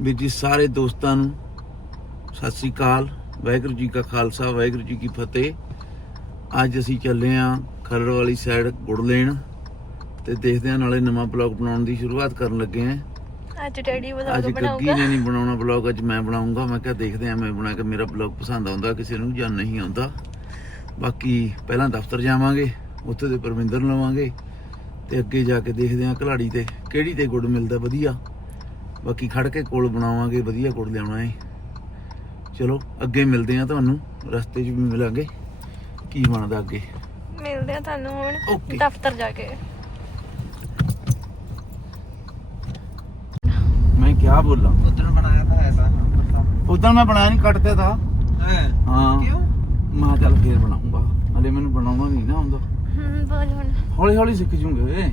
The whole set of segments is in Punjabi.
ਵੀਰ ਜੀ ਸਾਰੇ ਦੋਸਤਾਂ ਨੂੰ ਸਤਿ ਸ੍ਰੀ ਅਕਾਲ ਵਾਹਿਗੁਰੂ ਜੀ ਕਾ ਖਾਲਸਾ ਵਾਹਿਗੁਰੂ ਜੀ ਕੀ ਫਤਿਹ। ਅੱਜ ਅਸੀਂ ਚੱਲੇ ਆਂ ਖਰੜ ਵਾਲੀ ਸਾਈਡ ਗੁੜ ਲੈਣ ਤੇ ਦੇਖਦੇ ਆਂ ਨਾਲੇ ਨਵਾਂ ਬਲੌਗ ਬਣਾਉਣ ਦੀ ਸ਼ੁਰੂਆਤ ਕਰਨ ਲੱਗੇ ਆਂ। ਅੱਜ ਡੈਡੀ ਅੱਜ ਵਲੌਗ ਗੱਗੀ ਬਣਾਊਗਾ ਨੇ ਨਹੀਂ ਬਣਾਉਣਾ ਬਲੌਗ ਅੱਜ ਮੈਂ ਬਣਾਉਂਗਾ ਮੈਂ ਕਿਹਾ ਦੇਖਦੇ ਆਂ ਮੈਂ ਬਣਾ ਕੇ ਮੇਰਾ ਬਲੌਗ ਪਸੰਦ ਆਉਂਦਾ ਕਿਸੇ ਨੂੰ ਜਾਂ ਨਹੀਂ ਆਉਂਦਾ। ਬਾਕੀ ਪਹਿਲਾਂ ਦਫ਼ਤਰ ਜਾਵਾਂਗੇ ਉੱਥੇ ਦੇ ਪਰਮਿੰਦਰ ਲਵਾਂਗੇ ਤੇ ਅੱਗੇ ਜਾ ਕੇ ਦੇਖਦੇ ਆਂ ਘਲਾੜੀ ਤੇ ਕਿਹੜੀ ਤੇ ਗੁੜ ਮਿਲਦਾ ਵਧੀਆ। ਬਾਕੀ ਖੜ ਕੇ ਕੋਲ ਬਣਾਵਾਂਗੇ ਵਧੀਆ ਗੁੜ ਲਿਆਉਣਾ ਹੈ ਚਲੋ ਅੱਗੇ ਮਿਲਦੇ ਆਂ ਤੁਹਾਨੂੰ ਰਸਤੇ 'ਚ ਵੀ ਮਿਲਾਂਗੇ ਕੀ ਬਣਦਾ ਅੱਗੇ ਮਿਲਦੇ ਆ ਤੁਹਾਨੂੰ ਹੁਣ Okay. ਦਫ਼ਤਰ ਜਾ ਕੇ ਮੈਂ ਕੀ ਬੋਲਾਂ उधर बनाया था ऐसा मतलब ਉਦੋਂ ਮੈਂ ਬਣਾਇਆ ਨਹੀਂ ਕੱਟਦੇ ਤਾਂ है ਹਾਂ क्यों ਮੈਂ ਕਿਹਾ ਚੱਲ ਫੇਰ ਬਣਾਉਂਗਾ ਹਲੇ ਮੈਨੂੰ ਬਣਾਉਣਾ ਨਹੀਂ ਨਾ ਆਉਂਦਾ ਹੂੰ ਬੋਲ ਹੁਣ ਹੌਲੀ ਹੌਲੀ ਸਿੱਖ ਜੂਗੇ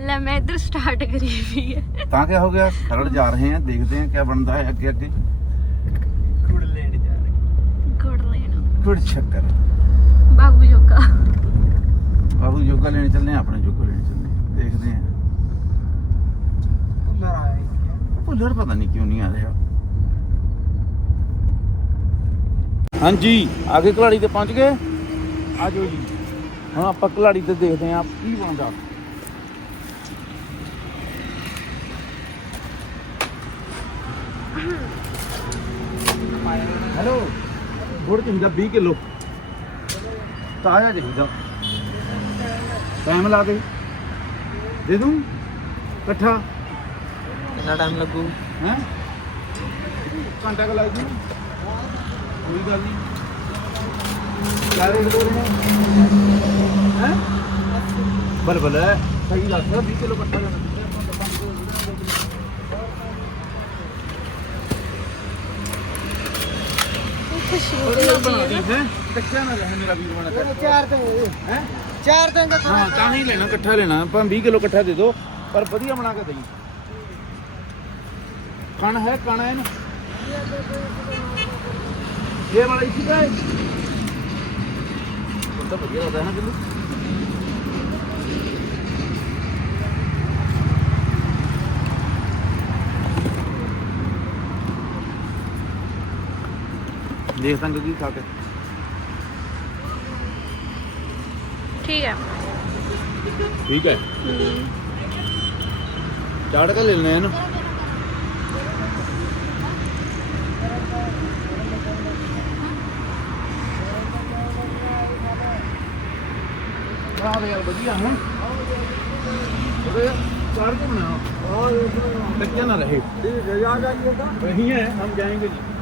ਲੈ ਮੈਂ ਇੱਧਰ ਸਟਾਰਟ ਕਰੀ ਵੀ ਹੈ ਤਾਂ ਕੀ ਹੋ ਗਿਆ ਖਰੜ ਜਾ ਰਹੇ ਹਾਂ ਦੇਖਦੇ ਹਾਂ ਕੀ ਬਣਦਾ ਹੈ ਅੱਗੇ ਅੱਗੇ ਗੁੜ ਲੈਣ ਜਾ ਰਹੇ ਗੁੜ ਲੈਣ ਗੁੜ ਸ਼ੱਕਰ ਬਾਬੂ ਜੋਗਾ ਬਾਬੂ ਜੋਗਾ ਲੈਣ ਚੱਲਨੇ ਆਪਣੇ ਜੋਗਾ ਲੈਣ ਚੱਲਨੇ ਦੇਖਦੇ ਹਾਂ ਭੁੱਲਰ ਆਇਆ ਭੁੱਲਰ ਪਤਾ ਨਹੀਂ ਕਿਉਂ ਨਹੀਂ ਆ ਰਿਹਾ ਹਾਂਜੀ ਆਗੇ ਕਲਾੜੀ ਤੇ ਪਹੁੰਚ ਗਏ ਆਜੋ ਜੀ ਹੁਣ ਆਪਾਂ ਕਲਾੜੀ ਤੇ ਦੇਖਦੇ ਆਂ ਕੀ ਬਣਦਾ ਹੈਲੋ ਗੁੜ ਚਾਹੀਦਾ 20 ਕਿਲੋ। ਤਾਜ਼ਾ ਚਾਹੀਦਾ। ਟਾਈਮ ਲਾ ਦੇ। ਦੇ ਦੂੰ? ਇਕੱਠਾ। ਕਿੰਨਾ ਟਾਈਮ ਲੱਗੂ? ਹੈ? ਘੰਟਾ ਕ ਲੱਗੂ ਕੋਈ ਗੱਲ ਨਹੀਂ ਕਿਆ ਰੇਟ ਰਹੇ ਹੈ? ਬਲ ਬਲ ਸਹੀ ਦੱਸ। 20 ਕਿਲੋ ਇਕੱਠਾ ਲੈਣਾ ਚਾਰ ਦਿਨ ਦਾ ਹਾਂ ਤਾਂ ਹੀ ਲੈਣਾ ਇਕੱਠਾ ਲੈਣਾ ਆਪਾਂ 20 ਕਿਲੋ ਇਕੱਠਾ ਦੇ ਦਿਓ ਪਰ ਵਧੀਆ ਬਣਾ ਕੇ ਦੇਈ ਕਣ ਹੈ ਕਣ ਹੈ ਇਹ ਵਾਲਾ ਇੱਥੇ ਦਾ ਹੈ ਤਾਂ ਵਧੀਆ ਲੱਗਦਾ ਹੈ ਨਾ ਕਿਲੋ ਦੇਖ ਤਾਂ ਕੀ ਖਾ ਕੇ ਠੀਕ ਹੈ ਠੀਕ ਹੈ ਚਾੜ ਕੇ ਲੈ ਲੈਣੇ ਇਹਨੂੰ ਆਹ ਯਾਰ ਵਧੀਆ ਹੈ ਅਰੇ ਚਾੜ ਕੇ ਬਣਾ और ਕੱਚਾ ਨਾ ਰਹੇ ठीक है आ जाइएगा वही है हम जाएंगे जी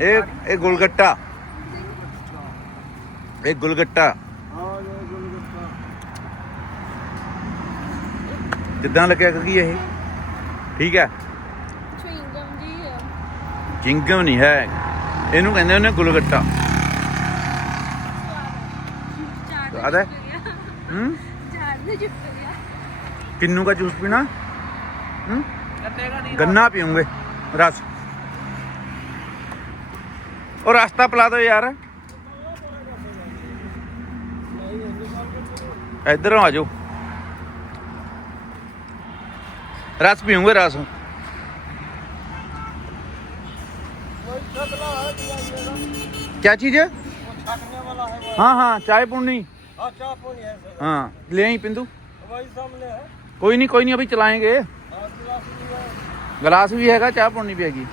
ਇਹ ਇਹ ਗੁਲਗੱਟਾ ਇਹ ਗੁਲਗੱਟਾ ਹਾਂ ਕਿੱਦਾਂ ਲੱਗਿਆ ਕਿ ਇਹ? ਠੀਕ ਹੈ? ਚੁਇੰਗਮ ਜੀ ਹੈ ਚਿੰਗਮ ਨਹੀਂ ਹੈ। ਇਹਨੂੰ ਕਹਿੰਦੇ ਉਹਨੇ ਗੁਲਗੱਟਾ ਚਾਰ ਹੂੰ? ਚਾਰ ਦੇ ਚੁੱਕ ਗਿਆ। ਕਿੰਨੂ ਦਾ ਜੂਸ ਪੀਣਾ? ਹੂੰ? ਗੰਨਾ ਪੀਉਂਗੇ ਰਸ। और रास्ता पिला दो यार। इधर आ जाओ। रस पीऊँगे, रस। क्या चीज़ है? है हाँ चाय पुण्य हाँ ले आई पिंदू कोई नहीं कोई नहीं, अभी चलाएँगे। गिलास भी है, चाय पुण्य भी हैगी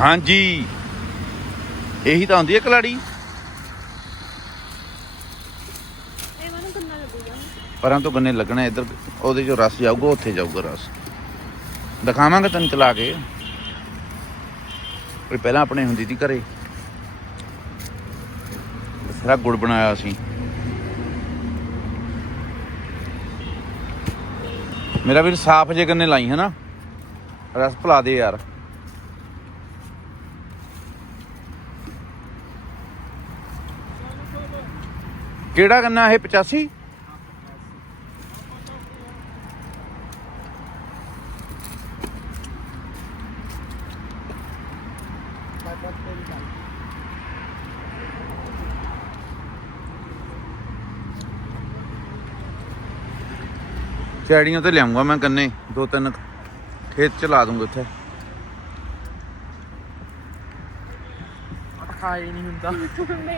ਹਾਂਜੀ। ਇਹੀ ਤਾਂ ਹੁੰਦੀ ਹੈ ਕਲਾੜੀ? ਪਰਾਂ ਤੋਂ ਗੰਨੇ ਲੱਗਣਾ ਇੱਧਰ ਉਹਦੇ ਚੋਂ ਰਸ ਜਾਊਗਾ ਉੱਥੇ ਜਾਊਗਾ ਰਸ। ਦਿਖਾਵਾਂਗੇ ਤੈਨੂੰ ਚਲਾ ਕੇ। ਵੀ ਪਹਿਲਾਂ ਆਪਣੇ ਹੁੰਦੀ ਸੀ ਘਰੇ। ਸਾਰਾ ਗੁੜ ਬਣਾਇਆ ਸੀ। ਮੇਰਾ ਵੀਰ ਸਾਫ਼ ਜੇ ਗੰਨੇ ਲਾਈ ਹੈ ਨਾ ਰਸ ਭਲਾ ਦੇ ਯਾਰ। ਕਿਹੜਾ ਗੰਨਾ ਇਹ 85 ਚੈੜੀਆਂ ਤੇ ਲਿਆਉਂਗਾ ਮੈਂ ਗੰਨੇ, ਦੋ ਤਿੰਨ ਖੇਤ ਚ ਲਾ ਦੂੰਗਾ ਉੱਥੇ। ਨਹੀਂ ਹੁੰਦਾ।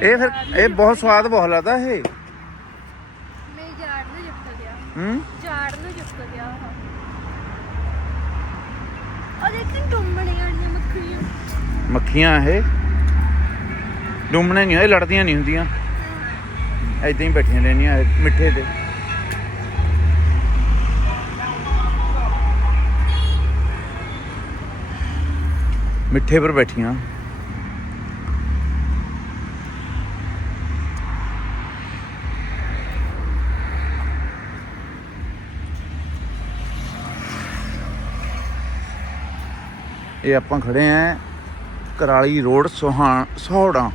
ਇਹ ਫਿਰ ਇਹ ਬਹੁਤ ਸਵਾਦ ਬਹੁਤ ਲੱਗਦਾ ਇਹ। ਮੈਂ ਜਾੜ ਨੂੰ ਚੁੱਕ ਗਿਆ। ਹੂੰ? ਜਾੜ ਨੂੰ ਚੁੱਕ ਗਿਆ ਉਹ। ਦੇਖ ਟੁੰਬਣੀਆਂ ਵਾਲੀਆਂ ਮੱਖੀਆਂ। ਮੱਖੀਆਂ ਇਹ? ਡੁੰਮਣੇ ਨਹੀਂ ਇਹ ਲੜਦੀਆਂ ਨਹੀਂ ਹੁੰਦੀਆਂ। ਐਦਾਂ ਹੀ ਬੈਠੀਆਂ ਰਹਿੰਦੀਆਂ ਮਿੱਠੇ ਤੇ। ਮਿੱਠੇ ਪਰ ਬੈਠੀਆਂ। ਇਹ ਆਪਾਂ ਖੜੇ ਆਂ ਕਰਾਲੀ ਰੋਡ ਸੁਹਾਣ ਸਹੌੜਾ।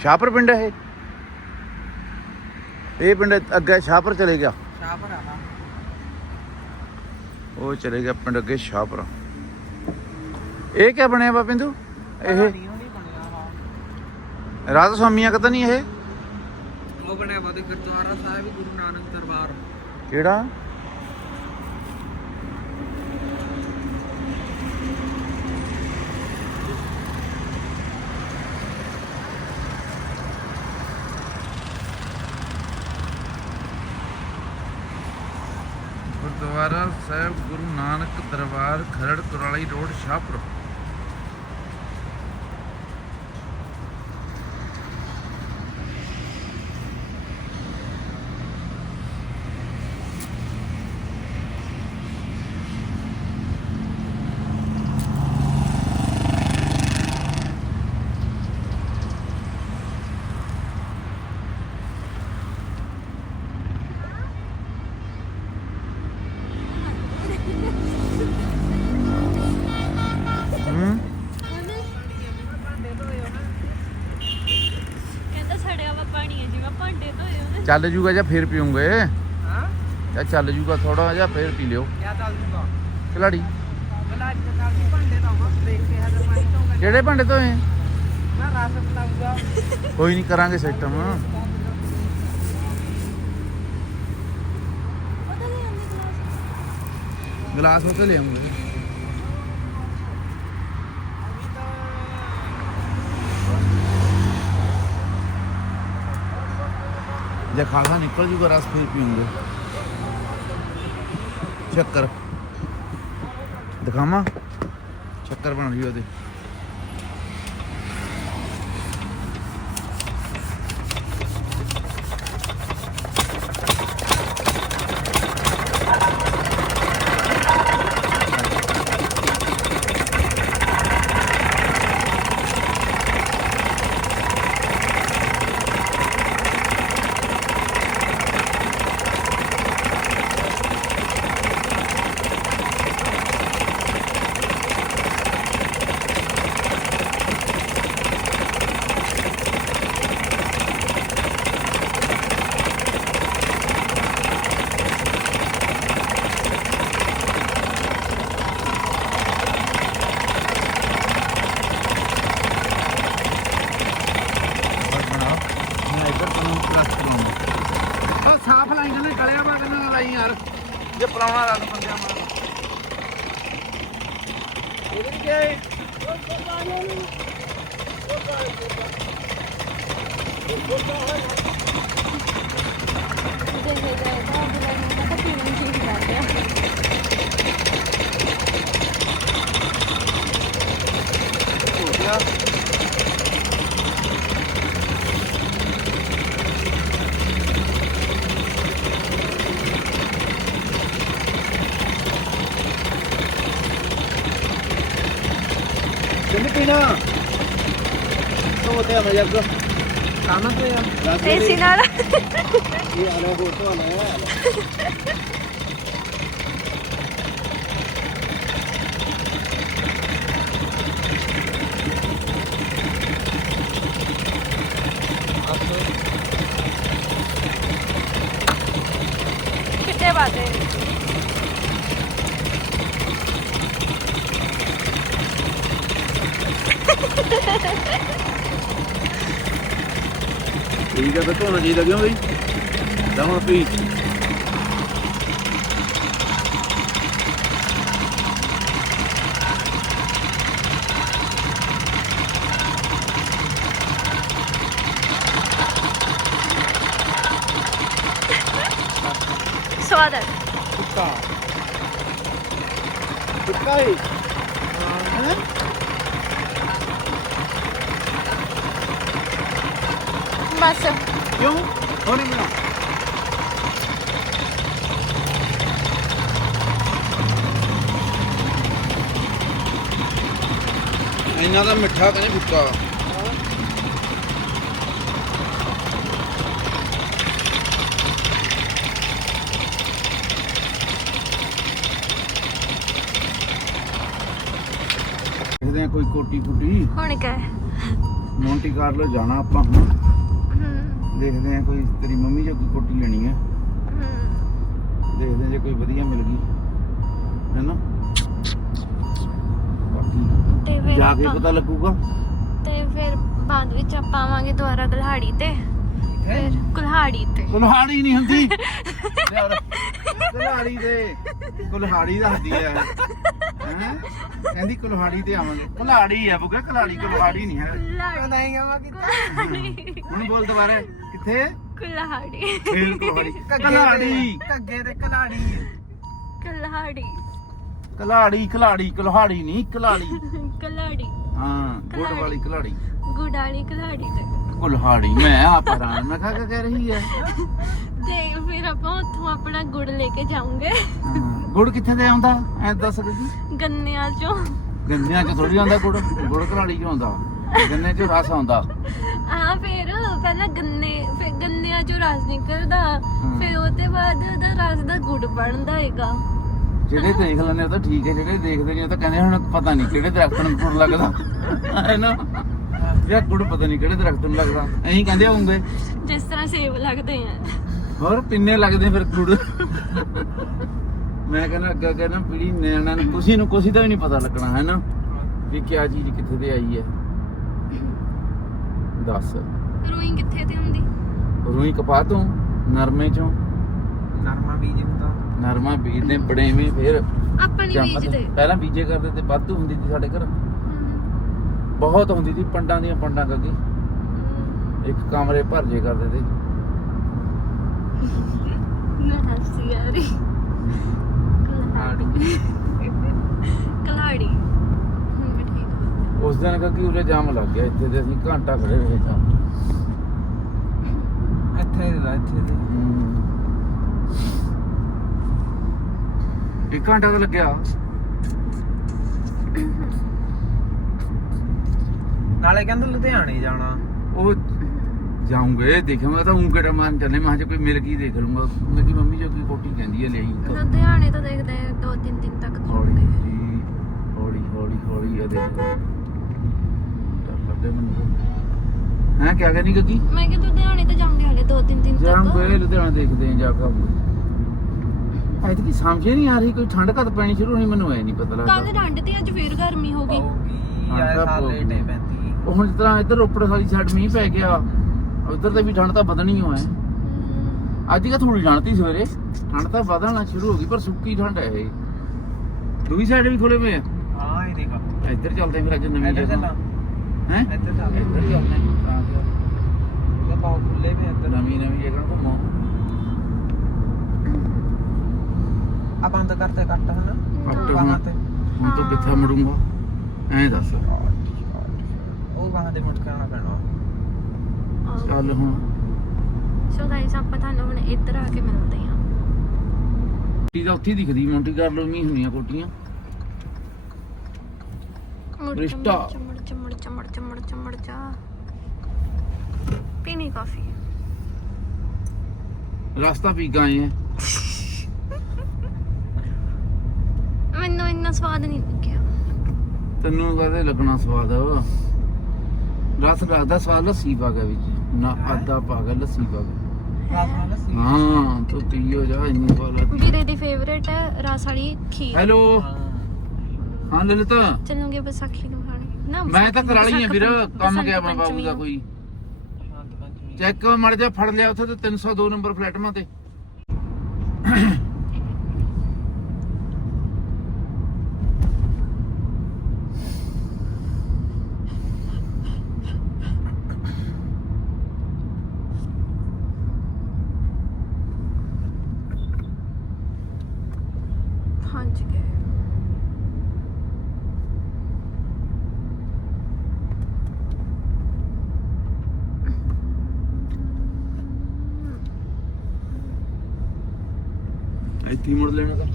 ਸ਼ਾਹਪੁਰ ਪਿੰਡ ਹੈ ਇਹ? ਪਿੰਡ ਅੱਗੇ ਸ਼ਾਹਪੁਰ ਚਲੇ ਗਿਆ। ਸਾਫਰ ਆ ਉਹ ਚਲੇ ਗਿਆ ਪਿੰਡ ਅੱਗੇ ਸ਼ਾਹਪੁਰ। ਇਹ ਕੀ ਬਣਿਆ ਵਾ ਪਿੰਦੂ ਇਹ ਰਾਧਾ ਸਵਾਮੀਆਂ ਕਦਾ ਨਹੀਂ ਇਹ? ਉਹ ਬਣਿਆ ਤੇ ਗੁਰਦੁਆਰਾ ਸਾਹਿਬ ਗੁਰੂ ਨਾਨਕ ਦਰਬਾਰ। ਕਿਹੜਾ? ਗੁਰਦੁਆਰਾ ਸਾਹਿਬ ਗੁਰੂ ਨਾਨਕ ਦਰਬਾਰ ਖਰੜ ਕੁਰਾਲੀ ਰੋਡ ਸ਼ਾਹਪੁਰ ਹੂੰ ਕਹਿੰਦਾ ਸੜਿਆ ਵਾ ਪਾਣੀ ਹੈ ਜਿਵੇਂ ਭਾਂਡੇ ਧੋਏ ਉਹਦੇ ਚੱਲ ਜੂਗਾ ਜਾਂ ਫੇਰ ਪੀਉਂਗੇ? ਹਾਂ? ਜਾਂ ਚੱਲ ਜੂਗਾ ਥੋੜਾ ਜਿਹਾ ਫੇਰ ਪੀ ਲਿਓ। ਕਿਆ ਚੱਲ ਜੂਗਾ। ਖਿਲਾੜੀ। ਬਲਾ ਅੱਜ ਕੱਲ ਦੀ ਭਾਂਡੇ ਤਾਂ ਬਸ ਦੇਖ ਕੇ ਹਜ਼ਾਰ ਪਾਣੀ ਤੋਂ ਕਿਹੜੇ ਭਾਂਡੇ ਧੋਏ? ਮੈਂ ਰਸ ਪਲਾਉਂਗਾ ਕੋਈ ਨਹੀਂ ਕਰਾਂਗੇ ਸਿਸਟਮ। ਲੈ ਗਲਾਸ। ਗਲਾਸ ਉਹ ਤੇ ਲਿਆਉਂਗੇ ਜੇ ਖਾਸਾ ਨਿਕਲ ਜੂਗਾ ਰਸ ਫਿਰ ਪੀਉਂਗੇ। ਚੱਕਰ। ਦਿਖਾਵਾਂ? ਚੱਕਰ ਬਣ ਰਹੀ ਉਹਦੇ 아니야? Filipina. Ito botella malag ko. Tama ko yan. Eh, sinara. Ano ko ito, ano yan. ਠੀਕ ਹੈ ਫਿਰ ਧੋਣਾ ਚਾਹੀਦਾ ਕਿਉਂ ਬਈ ਦਮਾ ਪੀ ਸਵਾਦ ਹੈ ਕੁੱਤਾ ਕੁੱਤਾ ਹੀ ਹਾਂ ਬਸ ਕਿਉਂ ਹੋਣੀ ਬਣਾ ਤਾਂ ਮਿੱਠਾ ਕਹਿੰਦੇ ਫਿੱਕਾ ਦੇਖਦੇ ਆ ਕੋਈ ਕੋਟੀ ਕੁਟੀ। ਹੁਣ ਹੈ ਮੌਂਟੀ ਕਾਰਲੋ ਜਾਣਾ ਆਪਾਂ ਹੁਣ। ਦੇਖਦੇ ਆ ਕੋਈ ਤੇਰੀ ਮੰਮੀ ਜੋ ਕੋਈ ਕੋਟੀ ਲੈਣੀ ਹੈ। ਦੇਖਦੇ ਆ ਜੇ ਕੋਈ ਵਧੀਆ ਮਿਲ ਗਈ। ਹੈਨਾ ਬਾਕੀ ਤੇ ਫਿਰ ਜਾ ਕੇ ਆਪਾਂ ਪਤਾ ਲੱਗੂਗਾ। ਤੇ ਫਿਰ ਬਾਅਦ ਵਿੱਚ ਆਪਾਂ ਆਵਾਂਗੇ ਦੁਆਰਾ ਗਲਹਾੜੀ ਤੇ। ਫਿਰ ਕੁਲਹਾੜੀ ਤੇ। ਕੁਲਹਾੜੀ ਨਹੀਂ ਹੁੰਦੀ। ਕੁਲਹਾੜੀ ਦੇ ਕੁਲਹਾੜੀ ਦੱਸਦੀ ਹੈ ਹੈਂ? ਕਹਿੰਦੀ ਕੁਲਹਾੜੀ ਤੇ ਆਵਾਂਗੇ। ਕੁਲਹਾੜੀ ਆ ਬੁਗਾ ਕੁਲਹਾੜੀ ਕੁਲਹਾੜੀ ਨਹੀਂ ਹੈ। ਕੁਲਹਾੜੀ। ਨਹੀਂ ਆਵਾ ਕਿਤਾ ਹੁਣ ਬੋਲ ਦੁਬਾਰਾ। ਕਿੱਥੇ? ਕੁਲਹਾੜੀ। ਫੇਰ ਕੁਲਹਾੜੀ। ਕੁਲਹਾੜੀ। ਕੱਗੇ ਤੇ ਕਲਾੜੀ ਕੁਲਹਾੜੀ। ਕੁਲਹਾੜੀ ਕੁਲਹਾੜੀ ਕੁਲਹਾੜੀ ਨਹੀਂ ਕੁਲਹਾੜੀ ਕੁਲਹਾੜੀ ਹਾਂ ਗੁੜ ਵਾਲੀ ਕੁਲਹਾੜੀ ਗੁਡਾਲੀ ਕੁਲਹਾੜੀ ਤੇ। ਕੁਲਹਾੜੀ ਮੈਂ ਆ ਪਰਾਂ ਮੈਂ ਕਹਾ ਕਹਿ ਰਹੀ ਹੈ? ਤੇ ਫਿਰ ਆਪਾਂ ਉੱਥੋਂ ਆਪਣਾ ਗੁੜ ਲੈ ਕੇ ਜਾਵਾਂਗੇ। ਹਾਂ, ਗੁੜ ਕਿੱਥੇ ਦੇ ਆਉਂਦਾ? ਐ ਦੱਸ ਜੀ ਗੰਨਿਆਂ ਚੋਂ। ਗੰਨਿਆਂ 'ਚ ਥੋੜੀ ਆਉਂਦਾ ਗੁੜ? ਗੁੜ ਕੁਲਹਾੜੀ 'ਚ ਆਉਂਦਾ? ਗੰਨੇ 'ਚ ਰਸ ਆਉਂਦਾ? ਆ ਫਿਰ ਪਹਿਲਾਂ ਗੰਨੇ ਫਿਰ ਗੰਨਿਆਂ ਚੋਂ ਰਸ ਨਿਕਲਦਾ। ਫਿਰ ਉਹਦੇ ਬਾਅਦ ਉਹਦਾ ਰਸ ਦਾ ਗੁੜ ਬਣਦਾ ਹੈਗਾ। ਜਿਹੜੇ ਦੇਖ ਲੈਂਦੇ ਉਹ ਤਾਂ ਠੀਕ ਹੈ ਜਿਹੜੇ ਦੇਖਦੇ ਨਹੀਂ ਉਹ ਤਾਂ ਕਹਿੰਦੇ ਹੁਣ ਪਤਾ ਨਹੀਂ ਕਿਹੜੇ ਦਰਖਤ ਨੂੰ ਗੁੜ ਲੱਗਦਾ। ਹੈ ਨਾ? ਯਾ ਗੁੜ ਪਤਾ ਨਹੀਂ ਕਿਹੜੇ ਦਰਖਤ ਨੂੰ ਲੱਗਦਾ। ਐਂ ਕਹਿੰਦੇ ਹੋਣਗੇ ਜਿਸ ਤਰ੍ਹਾਂ ਸੇਬ ਲੱਗਦੇ ਆ। ਹੋਰ ਪਿੰਨੇ ਲੱਗਦੇ ਫਿਰ ਗੁੜ। ਮੈਂ ਕਹਿੰਦਾ ਅੱਗਾ ਕਹਿੰਦਾ ਪੀੜੀ ਨਿਆਣਿਆਂ ਨੂੰ ਕੁਸੀ ਨੂੰ ਕੁਸੀ ਦਾ ਵੀ ਨਹੀਂ ਪਤਾ ਲੱਗਣਾ ਹੈ ਨਾ? ਵੀ ਕਿਆ ਚੀਜ਼ ਕਿੱਥੇ ਤੇ ਆਈ ਹੈ। ਦੱਸ। ਰੂਈ ਕਿੱਥੇ ਤੇ ਹੁੰਦੀ? ਰੂਈ ਕਪਾਹ ਤੋਂ ਨਰਮੇ ਚੋਂ। ਨਰਮਾ ਬੀਜ ਹੁੰਦਾ। ਨਰਮਾ ਬੀਜਦੇ ਬੜੇਵੇਂ ਫਿਰ ਆਪਾਂ ਨਹੀਂ ਜੰਮਦੇ। ਬੀਜਦੇ। ਪਹਿਲਾਂ ਬੀਜੇ ਕਰਦੇ ਤੇ ਵਾਧੂ ਹੁੰਦੀ ਸੀ ਸਾਡੇ ਘਰ। ਹਮ, ਬਹੁਤ ਹੁੰਦੀ ਸੀ ਪੰਡਾਂ ਦੀਆਂ ਪੰਡਾਂ ਕੱਗੀ ਹਮ। ਇੱਕ ਕਮਰੇ ਭਰ ਜੇ ਕਰਦੇ ਤੇ। ਨਾ ਹੱਸੀ ਆ ਰਹੀ। ਕਲਾੜੀ। ਕਲਾੜੀ। ਹੁਣ ਵੀ ਠੀਕ ਆ। ਉਸ ਦਿਨ ਕੱਗੀ ਉਰੇ ਜਾਮ ਲੱਗ ਗਿਆ ਇੱਥੇ ਤੇ ਅਸੀਂ ਘੰਟਾ ਖੜੇ ਰਹੇ ਤਾਂ ਇੱਥੇ ਦਾ ਇੱਥੇ ਦੇ ਇੱਕ ਘੰਟਾ ਤਾਂ ਲੱਗਿਆ। ਨਾਲੇ ਕਹਿੰਦੇ ਲੁਧਿਆਣੇ ਜਾਣਾ। ਉਹ ਜਾਉਂਗੇ ਦੇਖਿਆ ਮੈਂ ਤਾਂ ਉਂ ਕਿਹੜਾ ਮਾਨ ਚੱਲੇ। ਮੈਂ ਕਿਹਾ ਜੇ ਕੋਈ ਮਿਲ ਗਈ ਦੇਖ ਲੂੰਗਾ ਮੇਰੀ ਮੰਮੀ ਜੋ ਕੋਈ ਕੋਟੀ ਕਹਿੰਦੀ ਹੈ ਲਈ ਲੁਧਿਆਣੇ ਤੋਂ ਦੇਖਦੇ ਆ ਦੋ ਤਿੰਨ ਦਿਨ ਤੱਕ ਹੌਲੀ ਜਾਉਂਗੇ ਜੀ, ਹੌਲੀ ਹੌਲੀ ਹੌਲੀ ਆ ਦੇਖ। ਡਰ ਲੱਗੇ ਮੈਨੂੰ ਹੈ ਕਿਆ ਕਹਿੰਦੀ ਕੱਗੀ ਮੈਂ ਕਿ ਲੁਧਿਆਣੇ ਤੋਂ ਜਾਉਂਗੇ ਹਲੇ ਦੋ ਤਿੰਨ ਦਿਨ ਜਾਉਂਗੇ ਤੱਕ ਲੁਧਿਆਣਾ ਦੇਖਦੇ ਆਂ ਜਾ ਕੇ ਐਤਕੀ ਸਮਝ ਹੀ ਨਹੀਂ ਆ ਰਹੀ ਕੋਈ ਠੰਡ ਕਦ ਪੈਣੀ ਸ਼ੁਰੂ ਹੋਣੀ ਮੈਨੂੰ ਐ ਨਹੀਂ ਪਤਾ ਕੱਲ ਲੱਗਦਾ ਠੰਡ ਤੇ ਅੱਜ ਫੇਰ ਗਰਮੀ ਹੋ ਗਈ। ਹਾਂ, ਯਾਰ ਤਾਂ ਸਾਲ। ਲੇਟ ਹੀ ਪੈਂਦੀ। ਉਹ ਹੁਣ ਜਿਸ ਤਰ੍ਹਾਂ ਇੱਧਰ ਰੋਪੜ ਵਾਲੀ ਸਾਈਡ ਮੀਂਹ ਪੈ ਗਿਆ ਉਧਰ ਤੇ ਵੀ ਠੰਡ ਤਾਂ ਵਧਣੀ ਹਮ, ਅੱਜ ਕਾ ਥੋੜੀ ਜਾਣਤੀ ਸਵੇਰੇ ਠੰਡ ਤਾਂ ਵਧਣਾ ਸ਼ੁਰੂ ਹੋ ਗਈ ਪਰ ਸੁੱਕੀ ਠੰਡ ਹੈ ਇਹ। ਦੂਜੀ ਸਾਈਡ ਵੀ ਖੁੱਲੇ ਪਏ ਆ। ਹਾਂ ਇਹ ਦੇਖਾ। ਇੱਧਰ ਚੱਲਦੇ ਫਿਰ ਅੱਜ ਨਵੀਂ ਇੱਧਰ ਜਗ੍ਹਾ। ਚੱਲਾਂ। ਹੈ? ਇੱਧਰ ਚੱਲ। ਇੱਧਰ ਹਾਂ, ਤਾਂ ਫਿਰ। ਉਹਦਾ ਬਹੁਤ ਖੁੱਲੇ ਵੀ ਇੱਧਰ। ਨਵੀਂ ਨਵੀਂ ਜਗ੍ਹਾ ਘੁੰਮੋ। ਆ ਬੰਦ ਕਰਤੇ ਕੱਟ ਹਨਾ? ਕੱਟ ਬਾਹਾਂ ਹੁਣ ਤੇ। ਹੁਣ ਤੋਂ ਕਿੱਥੇ ਮੁੜੂੰਗਾ? ਐਂ ਦੱਸ। ਉਹ ਬਾਹਾਂ ਦੇ ਮੁੜ ਕੇ ਆਉਣਾ ਪੈਣਾ। ਚੱਲ ਹੁਣ। ਸੋ ਗਾਇਸ ਆਪਾਂ ਤੁਹਾਨੂੰ ਹੁਣ ਇੱਧਰ ਆ ਕੇ ਮਿਲਦੇ ਹਾਂ। ਕੋਟੀ ਤਾਂ ਉੱਥੇ ਹੀ ਦਿਖਦੀ ਮੌਂਟੀ ਕਰ ਲੋ ਮੀ ਹੁੰਦੀਆਂ ਕੋਟੀਆਂ। ਬਰਿਸਟਾ। ਚਮੜ ਚਮੜ ਚਮੜ ਚਮੜ ਚਮੜ ਜਾ ਪੀਣੀ ਕਾਫੀ। ਰਸਤਾ ਪੀ ਗਏ ਹੈ ਮੈਨੂੰ ਇੰਨਾ ਸਵਾਦ ਨਹੀਂ ਲੱਗਿਆ। ਤੈਨੂੰ ਕਹਦੇ ਲੱਗਣਾ ਸਵਾਦ ਰਸ ਲੱਗਦਾ ਸਵਾਦ ਲੱਸੀ ਪਾ ਕੇ ਵਿੱਚ। ਨਾ ਆਦਾ ਪਾ ਕੇ ਲੱਸੀ ਪਾ ਕੇ। ਹਾਂ? ਤੂੰ ਪੀਓ ਜਾ ਇੰਨੀ ਵਾਰ ਵੀਰੇ ਦੀ ਫੇਵਰੇਟ ਹੈ ਰਸ ਵਾਲੀ ਖੀਰ। ਹੈਲੋ? ਹਾਂ। ਲਲਿਤਾ? ਚੱਲੋਗੇ ਵਿਸਾਖੀ ਨੂੰ ਖਾਣ। ਨਾ ਮੈਂ ਤਾਂ ਕਰਾ ਲਈ ਆ ਵੀਰ ਵਿਸਾਖ ਕੰਮ ਬਸੰਤ ਗਿਆ ਆਪਣਾ ਬਾਬੂ ਪੰਚਮੀ ਦਾ ਨੂੰ। ਕੋਈ ਚੈੱਕ ਮੜ ਜਾ ਫੜ ਲਿਆ ਉੱਥੇ ਤੇ 302 ਨੰਬਰ ਫਲੈਟਾਂ ਤੇ ਹਾਂਜੀ ਗਏ ਇੱਥੇ ਮੁੜ ਲੈਣਾ ਤਾਂ?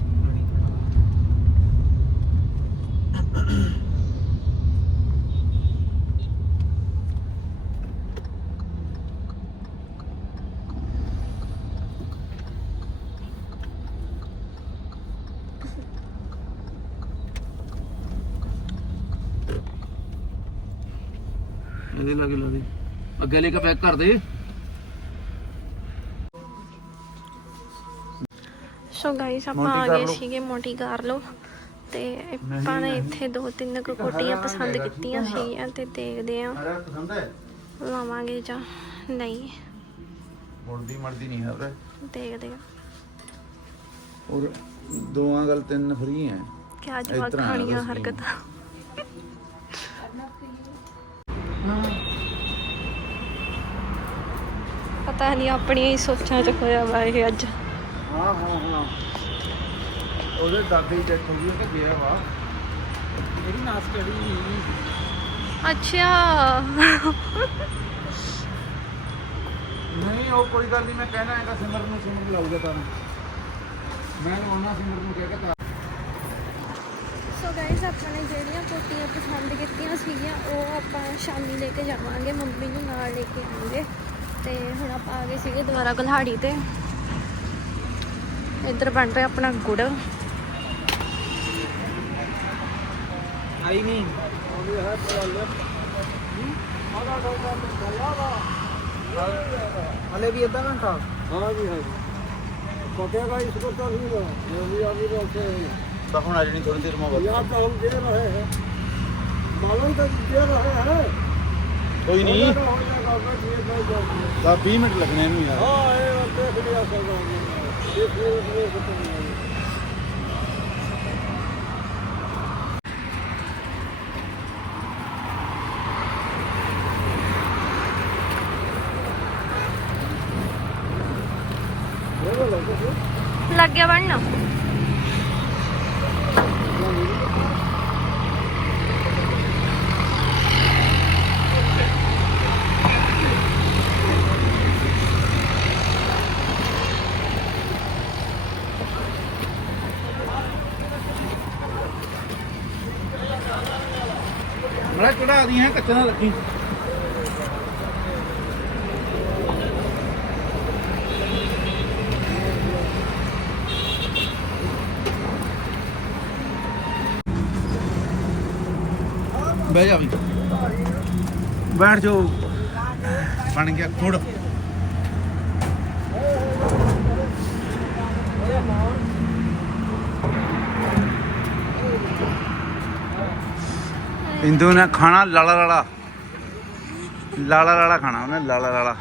ਇਹਦੇ ਲਾਗੇ ਲਾ ਦੇ। ਅੱਗੇ ਲੈ ਕੇ ਪੈਕ ਕਰ ਦੇ। ਸੋ ਗਾਈਸ ਆਪਾਂ ਆ ਗਏ। ਸੀਗੇ ਮੋਟੀ ਕਰ ਲੋ ਤੇ ਆਪਾਂ ਨੇ ਇੱਥੇ ਦੋ ਤਿੰਨ ਕੁ ਕੋਟੀਆਂ ਪਸੰਦ ਕੀਤੀਆਂ ਸੀਗੀਆਂ ਤੇ ਦੇਖਦੇ ਆ ਅਰੇ ਪਸੰਦ ਹੈ? ਲਾਵਾਂਗੇ ਜਾਂ ਨਹੀਂ। ਮੁੜਦੀ ਮੜਦੀ ਨਹੀਂ ਹੈ ਦੇਖਦੇ ਆ ਔਰ ਦੋਆਂ ਗੱਲ ਤਿੰਨ ਫਰੀ ਹੈ। ਕਿਆ ਜਵਾਬ ਖਾਣੀਆਂ ਹਰਕਤਾਂ। ਪਤਾ ਨਹੀਂ ਆਪਣੀਆਂ ਹੀ ਸੋਚਾਂ ਚ ਹੋਇਆ ਵਾ ਇਹ ਅੱਜ। ਹਾਂ ਹਾਂ ਹਾਂ। ਉਹਦੇ ਦਾਦੇ ਦੀ ਡੈਥ ਹੋ ਗਈ ਉਹ ਗਿਆ ਵਾ। ਮੇਰੀ ਨਾਸ ਚੜੀ ਅੱਛਾ। ਨਹੀਂ ਉਹ ਕੋਈ ਗੱਲ ਨਹੀਂ ਮੈਂ ਕਹਿਣਾ ਹੈਗਾ ਸਿਮਰ ਨੂੰ ਸਿਮਰ ਲਾਊਗਾ ਤੁਹਾਨੂੰ। ਮੈਂ ਉਹਨਾਂ ਸਿਮਰ ਨੂੰ ਕਹਿ ਕੇ ਤਾਂ ਸੋ ਗਾਇਸ ਆਪਾਂ ਨੇ ਜਿਹੜੀਆਂ ਕੋਟੀਆਂ ਪਸੰਦ ਕੀਤੀਆਂ ਸੀਗੀਆਂ ਉਹ ਆਪਾਂ ਸ਼ਾਮੀ ਲੈ ਕੇ ਜਾਵਾਂਗੇ ਮੰਮੀ ਨੂੰ ਨਾਲ ਲੈ ਕੇ ਆਵਾਂਗੇ। ਤੇ ਹੁਣ ਆਪਾਂ ਆ ਗਏ ਸੀਗੇ ਦੁਬਾਰਾ ਗਲਹਾੜੀ ਤੇ। ਇੱਧਰ ਬਣ ਰਿਹਾ ਆਪਣਾ ਗੁੜ। ਆਈ ਨਹੀਂ। ਹਲੇ ਵੀ ਅੱਧਾ ਘੰਟਾ। ਹਾਂ ਜੀ ਹਾਂ ਜੀ। ਪਕੇਗਾ ਇਸ ਕੋ ਤਾਂ ਨਹੀਂ ਜੋ ਵੀ ਆ ਵੀ ਰੋਕੇ ਤਾਂ ਹੁਣ ਆ ਜਣੀ ਥੋੜੀ ਦੇਰ ਮਾ ਬਾਅਦ ਯਾਰ ਤਾਂ ਹਮ ਦੇ ਰਹੇ ਹੈ। ਮਾਲੂਮ ਤਾਂ ਦੇ ਰਹੇ ਹੈ। ਕੋਈ ਨਹੀਂ। ਤਾਂ 20 ਮਿੰਟ ਲੱਗਣੇ ਇਹਨੂੰ ਯਾਰ। ਹਾਂ ਇਹ ਦੇਖ ਲਿਆ ਸਭ ਲੱਗ ਗਿਆ ਬਣਨ। ਬੜਾ ਚੜਾ ਦੀ ਹੈ ਕੱਚਾ ਨਾ ਰੱਖੀ। ਬਹਿ ਜਾ ਵੀ। ਬੈਠ ਜਾ ਬਣ ਗਿਆ ਖੁੜ। इंदू ने खाना लाला लाला लाला लाला खाना उन्हें लाला लाला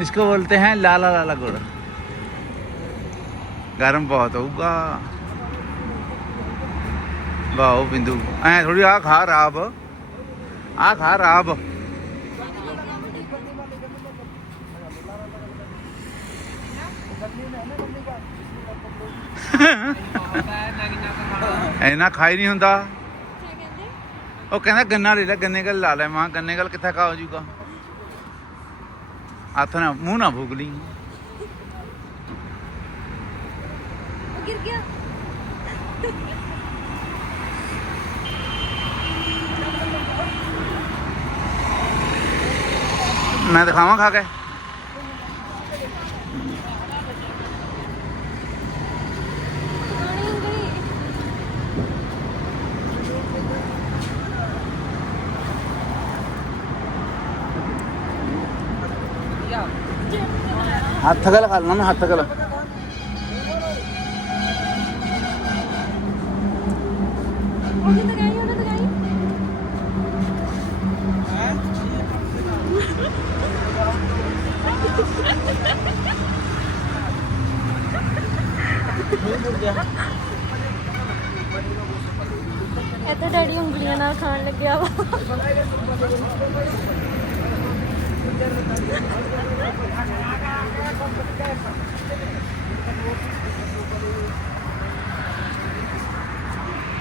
इसको बोलते हैं लाला लाला गुड़ गर्म बहुत होगा वाह बिंदु ऐ थोड़ी आ खा राब आ खा राब ਐਨਾ ਖਾਈ ਨਹੀਂ ਹੁੰਦਾ ਉਹ ਕਹਿੰਦਾ ਗੰਨਾ ਲੈ ਲੈ ਗੰਨੇ ਗਲ ਲਾ ਲੈ ਮਾਂ ਗੰਨੇ ਗਲ ਕਿੱਥਾ ਕਾ ਹੋ ਜੂਗਾ ਹੱਥ ਨਾ ਮੂੰਹ ਨਾ ਭੁਗ ਲਈ गिर गया मैं दिखावा खा के ਹੱਥ ਗਲ ਖਾ ਲੈਣਾ ਮੈਂ ਹੱਥ ਗਲ ਉਹਨੇ ਤਾਂ ਗਈ ਉਹਨੇ ਤਾਂ ਗਈ ਇਹ ਤਾਂ ਡੈਡੀ ਉਂਗਲੀਆਂ ਨਾਲ ਖਾਣ ਲੱਗਿਆ ਵਾ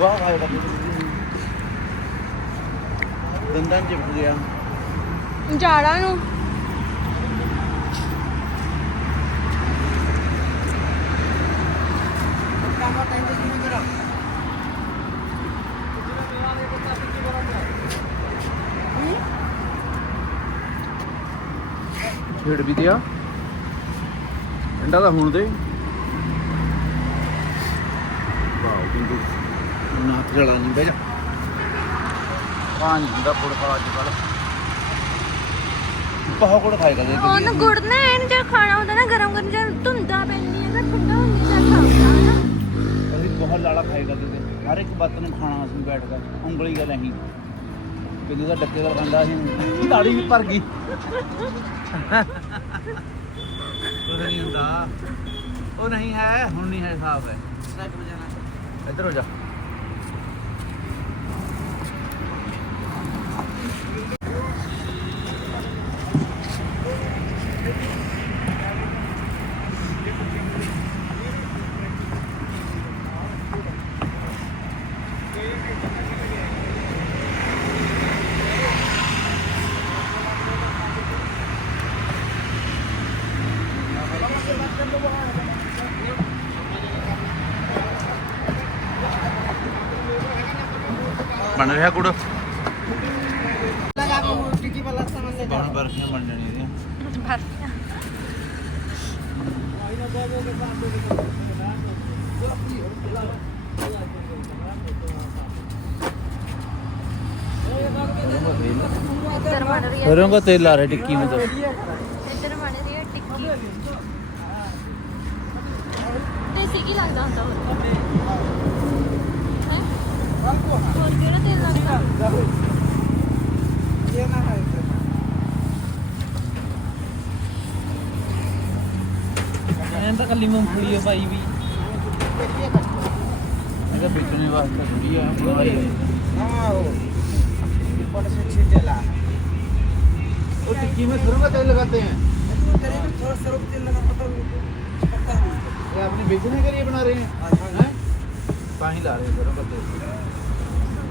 ਵਾਹ ਖਾਏਗਾ ਦੰਦਾਂ ਚਿਪਕ ਗਿਆ। ਜਾੜਾ ਨੂੰ। ਛੇੜ ਵੀ ਦਿਆ। ਅੰਡਾ ਤਾਂ ਹੁਣ ਦੇ ਵਾਹ ਬਿੰਦੂ। ਨਾ ਜਲਾ ਨਹੀਂ ਜਾ। ਹਾਂ ਨਹੀਂ ਹੁੰਦਾ ਪੁੜ ਖਾ ਅੱਜ ਕੱਲ ਪਾਹ ਕੋੜ ਖਾਏਗਾ ਦੇ ਉਹਨੂੰ ਗੁੜ ਨਾ ਇਹਨੂੰ ਜਦ ਖਾਣਾ ਹੁੰਦਾ ਨਾ ਗਰਮ ਗਰਮ ਜਦ ਧੁੰਦਾ ਪੈਂਦੀ ਹੈ ਨਾ ਠੰਡਾ ਹੁੰਦੀ ਜਦ ਖਾਂਦਾ ਨਾ। ਅਸੀਂ ਬਹੁਤ ਲਾਲਾ ਖਾਏਗਾ ਤੇ। ਹਰ ਇੱਕ ਬਾਤ ਨੂੰ ਖਾਣਾ ਅਸੀਂ ਬੈਠ ਕੇ ਉਂਗਲੀ ਗੱਲ ਨਹੀਂ ਕਿੰਨੀ ਦਾ ਡੱਕੇ ਦਾ ਖਾਂਦਾ ਸੀ ਦਾੜੀ ਵੀ ਭਰ ਗਈ। ਉਹ ਨਹੀਂ ਹੁੰਦਾ। ਉਹ ਨਹੀਂ ਹੈ ਹੁਣ ਨਹੀਂ ਹੈ ਸਾਫ਼ ਹੈ। ਇੱਧਰ ਹੋ ਜਾ। ਬਣ ਰਿਹਾ ਗੁੜ? ਬਣ ਬਰਫੀਆਂ ਬਣ ਜਾਣੀਆਂ ਇਹਦੀਆਂ ਹੈ ਸਰੋਂ ਦਾ ਤੇਲ ਆ ਰਿਹਾ ਟਿੱਕੀ में तो ਇਹਨਾਂ ਤਾਂ ਕੱਲੀ ਮੂੰਗਫਲੀ ਹੈ ਪਾਈ ਵੀ ਇਹਦਾ ਵੇਚਣੇ ਵਾਸਤੇ ਥੋੜੀ ਆ ਬਣਾਈ वो टिक्की में सरों का तेल लगाते हैं ये अपने बेचने के लिए बना रहे हैं हैं पानी ला रहे हैं सरों का तेल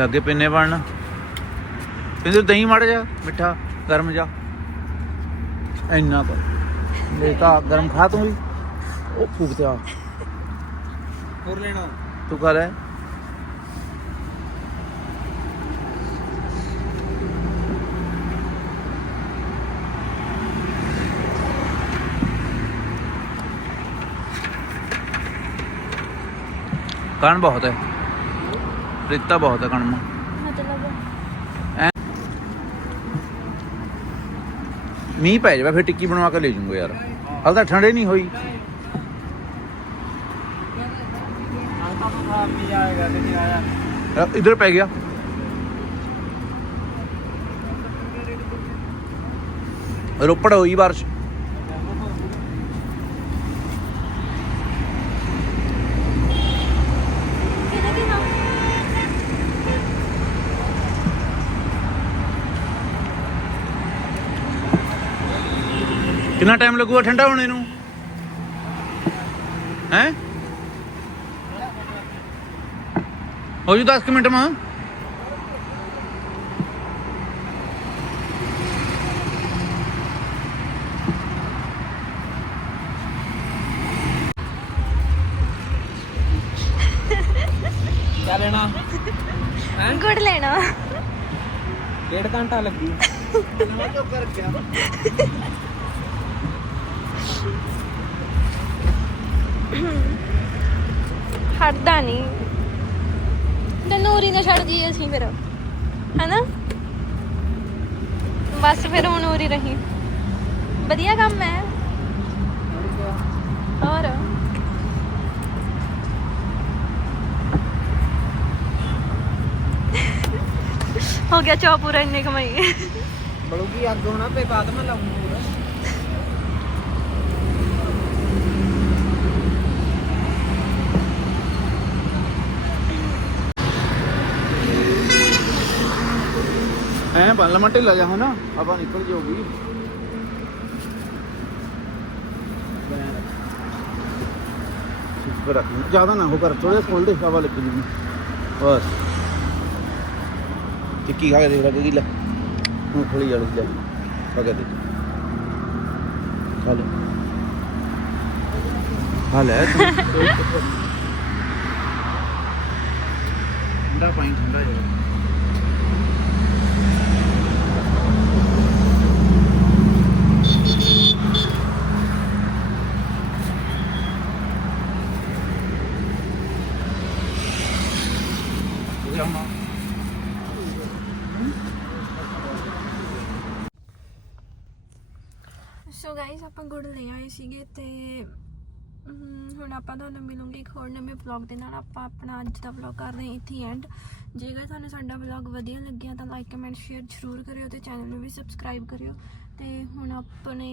ਲੱਗੇ ਪਿੰਨੇ ਬਣਨ। ਪਿੰਦਰ ਦਹੀਂ ਮੜ ਜਾ ਮਿੱਠਾ ਗਰਮ ਜਾ। ਇੰਨਾ ਪਰ ਇਹ ਤਾਂ ਗਰਮ ਖਾ ਤੂੰ ਵੀ। ਉਹ ਫੂਕ ਤੇ ਆ। ਹੋਰ ਲੈਣਾ। ਤੂੰ ਕਰ ਹੈ ਕਣ ਬਹੁਤ ਹੈ। ਰੇਤਾ ਬਹੁਤ ਆ ਕਣਮਾ ਮੀਂਹ ਪੈ ਜਾਵੇ ਫਿਰ ਟਿੱਕੀ ਬਣਵਾ ਕੇ ਲੈ ਜੂੰਗਾ ਯਾਰ। ਹਾਲ ਤਾਂ ਠੰਡੇ ਨਹੀਂ ਹੋਈ। ਇਧਰ ਪੈ ਗਿਆ। ਰੋਪੜ ਹੋਈ ਬਾਰਿਸ਼। ਕਿੰਨਾ ਟਾਈਮ ਲੱਗੂਗਾ ਠੰਡਾ ਹੋਣੇ ਨੂੰ ਹੈ ਹੋ ਜੂ 10 ਕੁ ਮਿੰਟ ਮਾ क्या लेना ਗੁੜ ਲੈਣਾ डेढ़ घंटा लगी ਲੱਗਿਆ ਚੋ ਪੂਰਾ ਇੰਨੇ ਕਮਾਈ ਬਲੂਗੀ ਅੱਗ ਹੋਣਾ ਪੇ ਬਾਅਦ ਮੈਂ ਲਾਉਂਗਾ ਐ ਬੰਨ ਲਮਾ ਢਿੱਲਾ ਜਾ ਹਨਾ ਆਪਾਂ ਨਿਕਲ ਜਾਊਗੀ। ਸਿੱਧਾ ਰੱਖ ਜ਼ਿਆਦਾ ਨਾ ਹੋ ਕਰ ਥੋੜੇ ਖੋਲ ਦੇ ਹਵਾ ਲੱਗ ਜੂਗੀ ਬਸ। ਟਿੱਕੀ ਖਾ ਕੇ ਦੇਖ ਲੈ ਕਿ ਲੈ? ਮੂੰਗਫਲੀ ਵਾਲੀ ਲੈ ਖਾ ਕੇ ਦੇਖ। ਖਾ ਲੈ। ਖਾ ਲੈ। ਠੰਡਾ ਪਾਣੀ, ਠੰਡਾ ਜਿਹਾ ਜਾਮਾ ਸੋ ਗਾਇਸ ਆਪਾਂ ਗੁੜ ਲੈ ਆਏ ਸੀਗੇ ਤੇ ਹੁਣ ਆਪਾਂ ਤੁਹਾਨੂੰ ਮਿਲੂੰਗੇ ਇੱਕ ਹੋਰ ਨਵੇਂ ਵਲੌਗ ਦੇ ਨਾਲ। ਆਪਾਂ ਆਪਣਾ ਅੱਜ ਦਾ ਵਲੌਗ ਰਹੇ ਹਾਂ ਇੱਥੇ ਐਂਡ ਜੇਕਰ ਤੁਹਾਨੂੰ ਸਾਡਾ ਵਲੌਗ ਵਧੀਆ ਲੱਗਿਆ ਤਾਂ ਲਾਈਕ ਕਮੈਂਟ ਸ਼ੇਅਰ ਜ਼ਰੂਰ ਕਰਿਓ ਤੇ ਚੈਨਲ ਨੂੰ ਵੀ ਸਬਸਕ੍ਰਾਈਬ ਕਰਿਓ। ਤੇ ਹੁਣ ਆਪਣੇ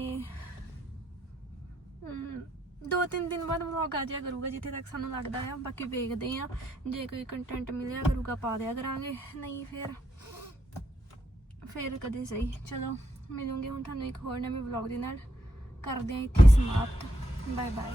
ਦੋ ਤਿੰਨ ਦਿਨ ਬਾਅਦ ਵਲੌਗ ਆ ਜਾਇਆ ਕਰੂਗਾ ਜਿੱਥੇ ਤੱਕ ਸਾਨੂੰ ਲੱਗਦਾ ਆ। ਬਾਕੀ ਵੇਖਦੇ ਆ ਜੇ ਕੋਈ ਕੰਟੈਂਟ ਮਿਲਿਆ ਕਰੂਗਾ ਪਾ ਦਿਆ ਕਰਾਂਗੇ। ਨਹੀਂ ਫਿਰ ਫਿਰ ਕਦੇ ਸਹੀ। ਚਲੋ, ਮਿਲੂੰਗੇ ਹੁਣ ਤੁਹਾਨੂੰ ਇੱਕ ਹੋਰ ਨਵੇਂ ਵਲੌਗ ਦੇ ਨਾਲ। ਕਰਦੇ ਹਾਂ ਇੱਥੇ ਸਮਾਪਤ। Bye bye